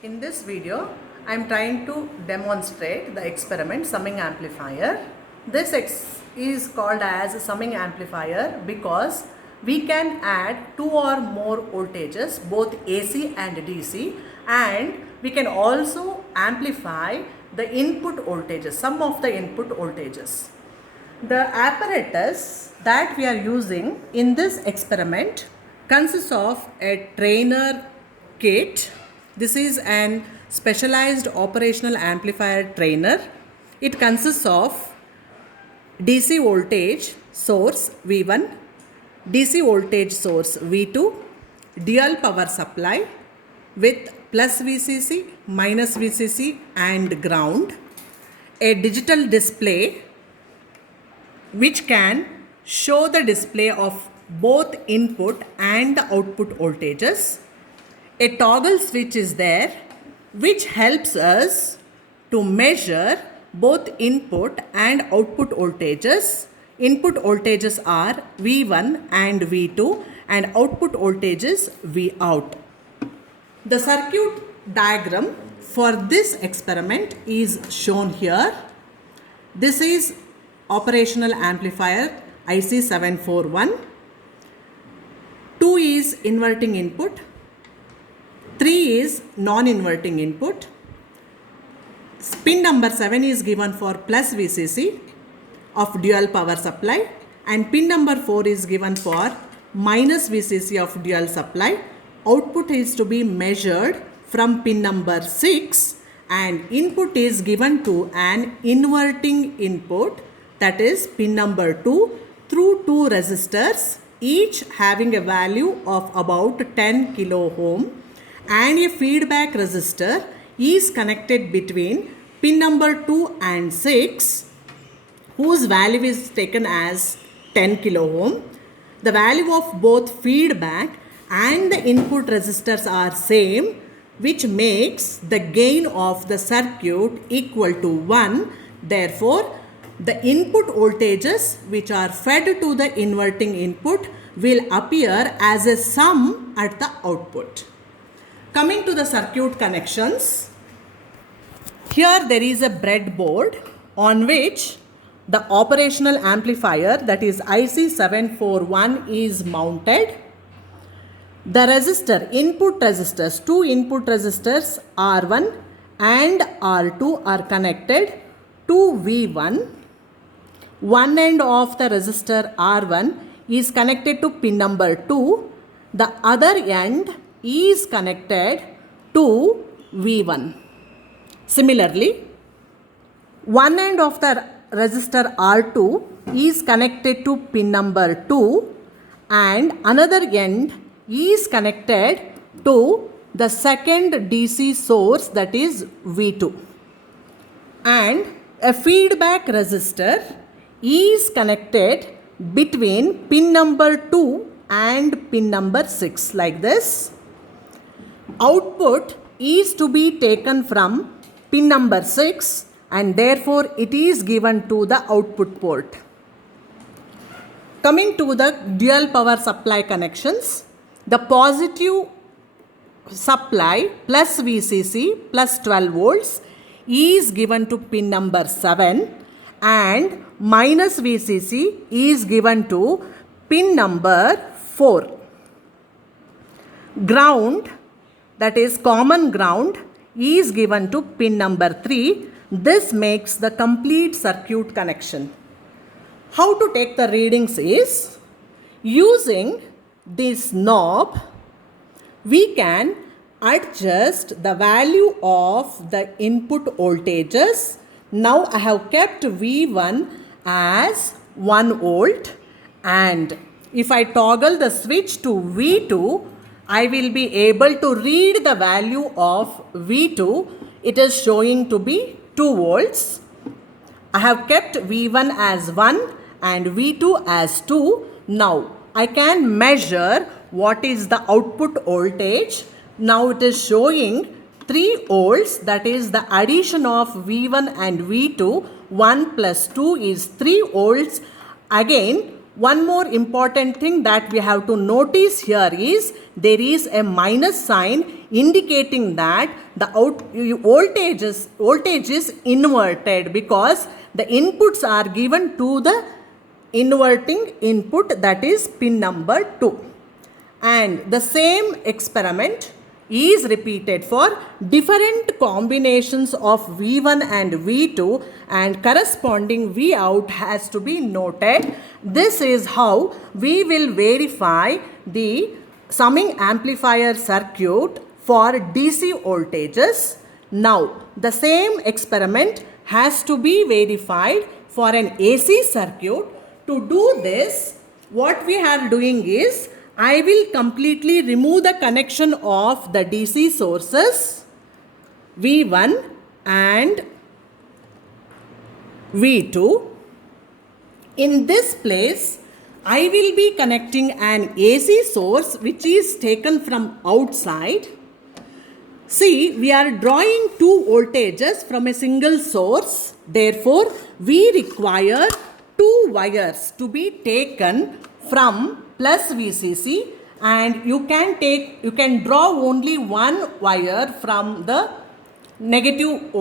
In this video, I am trying to demonstrate the experiment summing amplifier. This is called as a summing amplifier because we can add two or more voltages, both AC and DC, and we can also amplify the input voltages, some of the input voltages. The apparatus that we are using in this experiment consists of a trainer kit. This is an specialized operational amplifier trainer. It consists of DC voltage source V1, DC voltage source V2, dual power supply with plus VCC, minus VCC and ground, a digital display which can show the display of both input and output voltages. A toggle switch is there which helps us to measure both input and output voltages. Input voltages are V1 and V2 and output voltages Vout. The circuit diagram for this experiment is shown here. This is operational amplifier IC741. 2 is inverting input. 3 is non-inverting input. Pin number 7 is given for plus VCC of dual power supply and pin number 4 is given for minus VCC of dual supply. Output is to be measured from pin number 6 and input is given to an inverting input, that is pin number 2, through two resistors, each having a value of about 10 kilo ohm, and a feedback resistor is connected between pin number 2 and 6, whose value is taken as 10 kilo ohm. The value of both feedback and the input resistors are same, which makes the gain of the circuit equal to 1. Therefore, the input voltages which are fed to the inverting input will appear as a sum at the output. Coming to the circuit connections, here there is a breadboard on which the operational amplifier, that is IC741, is mounted. The resistor, input resistors, two input resistors R1 and R2 are connected to V1. One end of the resistor R1 is connected to pin number 2. The other end is connected to V1. Similarly, one end of the resistor R2 is connected to pin number 2 and another end is connected to the second DC source, that is V2. And a feedback resistor is connected between pin number 2 and pin number 6, like this. Output is to be taken from pin number 6 and therefore it is given to the output port. Coming to the dual power supply connections, the positive supply plus VCC plus 12 volts is given to pin number 7 and minus VCC is given to pin number 4. Ground, that is common ground, is given to pin number 3. This makes the complete circuit connection. How to take the readings is, using this knob, we can adjust the value of the input voltages. Now I have kept V1 as 1 volt, and if I toggle the switch to V2, I will be able to read the value of V2. It is showing to be 2 volts. I have kept V1 as 1 and V2 as 2. Now I can measure what is the output voltage. Now it is showing 3 volts, that is the addition of V1 and V2. 1 plus 2 is 3 volts. Again one more important thing that we have to notice here is there is a minus sign indicating that the voltage is inverted because the inputs are given to the inverting input, that is pin number 2. And the same experiment is repeated for different combinations of V1 and V2, and corresponding V out has to be noted. This is how we will verify the summing amplifier circuit for DC voltages. Now, the same experiment has to be verified for an AC circuit. To do this, what we are doing is, I will completely remove the connection of the DC sources V1 and V2. In this place, I will be connecting an AC source which is taken from outside. See, we are drawing two voltages from a single source. Therefore, we require two wires to be taken from plus VCC, and you can draw only one wire from the negative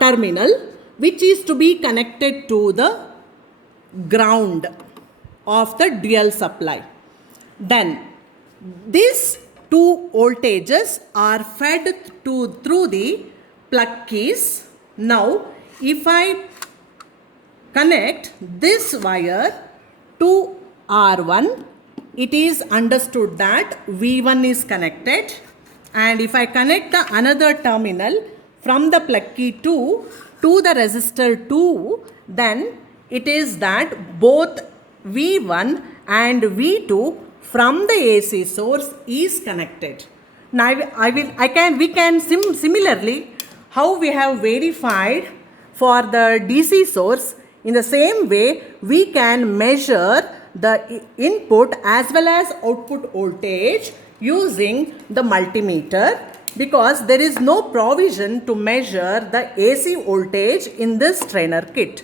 terminal, which is to be connected to the ground of the dual supply. Then these two voltages are fed through the plug keys. Now, if I connect this wire to R1, it is understood that V1 is connected, and if I connect the another terminal from the plug key 2 to the resistor 2, then it is that both V1 and V2 from the AC source is connected. Now we can similarly how we have verified for the DC source. In the same way, we can measure the input as well as output voltage using the multimeter, because there is no provision to measure the AC voltage in this trainer kit.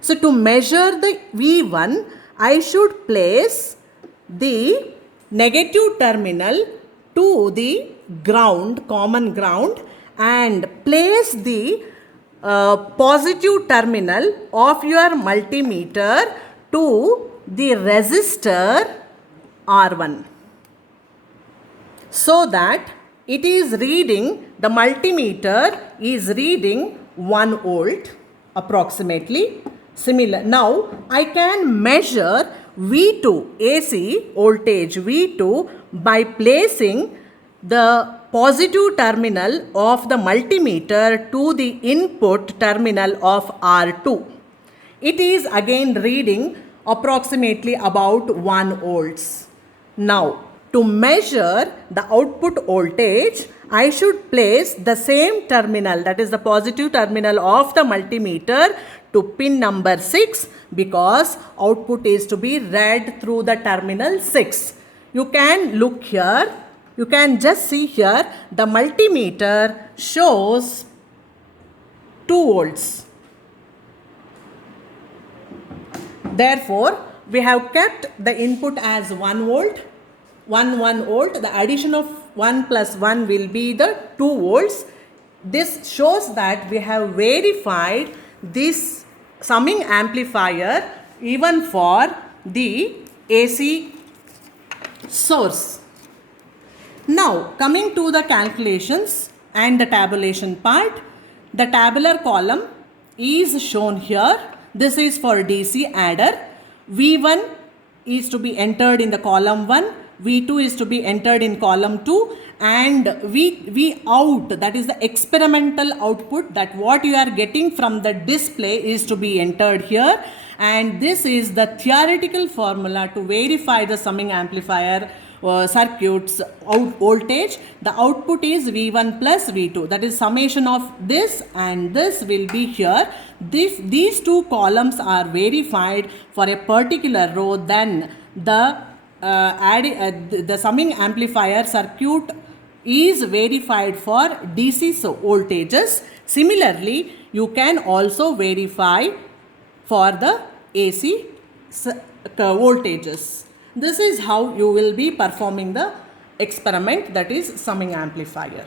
So to measure the V1, I should place the negative terminal to the ground, common ground, and place the positive terminal of your multimeter to the resistor R1, so that it is reading, the multimeter is reading 1 volt approximately. Similar, now I can measure V2 AC voltage V2 by placing the positive terminal of the multimeter to the input terminal of R2. It is again reading approximately about 1 volts. Now, to measure the output voltage, I should place the same terminal, that is the positive terminal of the multimeter, to pin number 6, because output is to be read through the terminal 6. You can look here, you can just see here, the multimeter shows 2 volts. Therefore, we have kept the input as 1 volt, 1 volt. The addition of 1 plus 1 will be the 2 volts. This shows that we have verified this summing amplifier even for the AC source. Now, coming to the calculations and the tabulation part, the tabular column is shown here. This is for DC adder. V1 is to be entered in the column 1, V2 is to be entered in column 2, and V out, that is the experimental output, that what you are getting from the display is to be entered here, and this is the theoretical formula to verify the summing amplifier circuits voltage. The output is V1 plus V2, that is summation of this and this will be here. These two columns are verified for a particular row, then the summing amplifier circuit is verified for DC voltages. Similarly, you can also verify for the AC voltages. This is how you will be performing the experiment, that is summing amplifier.